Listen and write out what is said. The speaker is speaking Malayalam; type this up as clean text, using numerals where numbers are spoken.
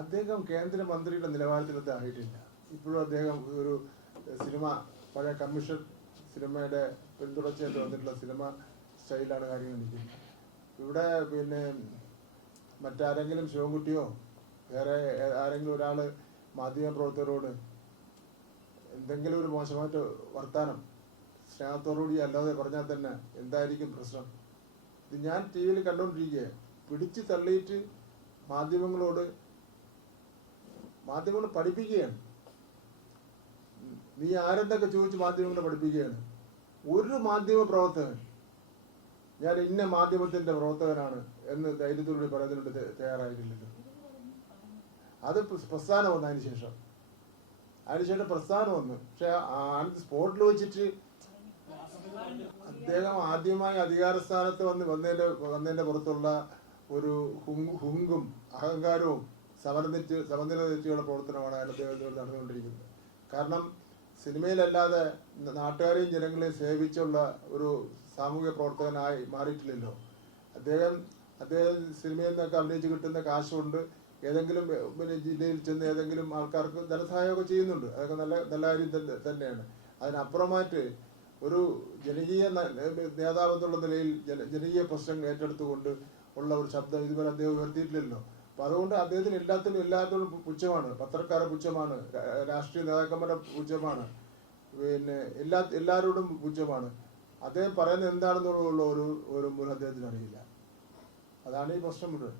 അദ്ദേഹം കേന്ദ്രമന്ത്രിയുടെ നിലവാരത്തിലൊന്നും ആയിട്ടില്ല. ഇപ്പോഴും അദ്ദേഹം ഒരു സിനിമ പഴയ കമ്മീഷൻ സിനിമയുടെ പിന്തുടർച്ചയായിട്ട് വന്നിട്ടുള്ള സിനിമ സ്റ്റൈലാണ് കാര്യങ്ങൾ നിൽക്കുന്നത്. ഇവിടെ പിന്നെ മറ്റാരെങ്കിലും ശിവൻകുട്ടിയോ വേറെ ആരെങ്കിലും ഒരാൾ മാധ്യമപ്രവർത്തകരോട് എന്തെങ്കിലും ഒരു മോശമായിട്ട് വർത്താനം സ്നേഹത്തോടുകൂടി അല്ലാതെ പറഞ്ഞാൽ തന്നെ എന്തായിരിക്കും പ്രശ്നം? ഇത് ഞാൻ ടി വിയിൽ കണ്ടുകൊണ്ടിരിക്കുക, പിടിച്ചു തള്ളിയിട്ട് മാധ്യമങ്ങൾ പഠിപ്പിക്കുകയാണ്. നീ ആരെന്തൊക്കെ ചോദിച്ച് മാധ്യമങ്ങളെ പഠിപ്പിക്കുകയാണ്. ഒരു മാധ്യമ പ്രവർത്തകൻ ഞാൻ ഇന്ന മാധ്യമത്തിന്റെ പ്രവർത്തകനാണ് എന്ന് ധൈര്യത്തോടുകൂടി പറയുന്നതിനോട് തയ്യാറായിട്ടില്ലല്ലോ. അത് പ്രസ്ഥാനം വന്നു അതിനുശേഷം പ്രസ്ഥാനം വന്നു. പക്ഷെ സ്പോട്ടിൽ വെച്ചിട്ട് അദ്ദേഹം ആദ്യമായി അധികാര സ്ഥാനത്ത് വന്നതിന്റെ പുറത്തുള്ള ഒരു ഹുങ്കും അഹങ്കാരവും സമനില തെറ്റിയുള്ള പ്രവർത്തനമാണ് അദ്ദേഹത്തോട് നടന്നുകൊണ്ടിരിക്കുന്നത്. കാരണം സിനിമയിലല്ലാതെ നാട്ടുകാരെയും ജനങ്ങളെയും സേവിച്ചുള്ള ഒരു സാമൂഹിക പ്രവർത്തകനായി മാറിയിട്ടില്ലല്ലോ. അദ്ദേഹം സിനിമയിൽ നിന്നൊക്കെ അഭിനയിച്ച് കിട്ടുന്ന കാശുകൊണ്ട് ഏതെങ്കിലും ജില്ലയിൽ ചെന്ന് ഏതെങ്കിലും ആൾക്കാർക്ക് ധനസഹായമൊക്കെ ചെയ്യുന്നുണ്ട്. അതൊക്കെ നല്ല കാര്യം തന്നെയാണ്. അതിനപ്പുറമായിട്ട് ഒരു ജനകീയ നേതാവ് എന്നുള്ള നിലയിൽ ജനകീയ പ്രശ്നങ്ങൾ ഏറ്റെടുത്തുകൊണ്ട് ഉള്ള ഒരു ശബ്ദം ഇതുവരെ അദ്ദേഹം ഉയർത്തിയിട്ടില്ലല്ലോ. അപ്പൊ അതുകൊണ്ട് അദ്ദേഹത്തിന് എല്ലാത്തോടും പുച്ഛമാണ്. പത്രക്കാരെ പുച്ഛമാണ്, രാഷ്ട്രീയ നേതാക്കന്മാരെ പുച്ഛമാണ്, പിന്നെ എല്ലാവരോടും പുച്ഛമാണ്. അദ്ദേഹം പറയുന്നത് എന്താണെന്നുള്ള ഒരു മൂലം അദ്ദേഹത്തിന് അറിയില്ല. അതാണ് ഈ പ്രശ്നം മുഴുവൻ.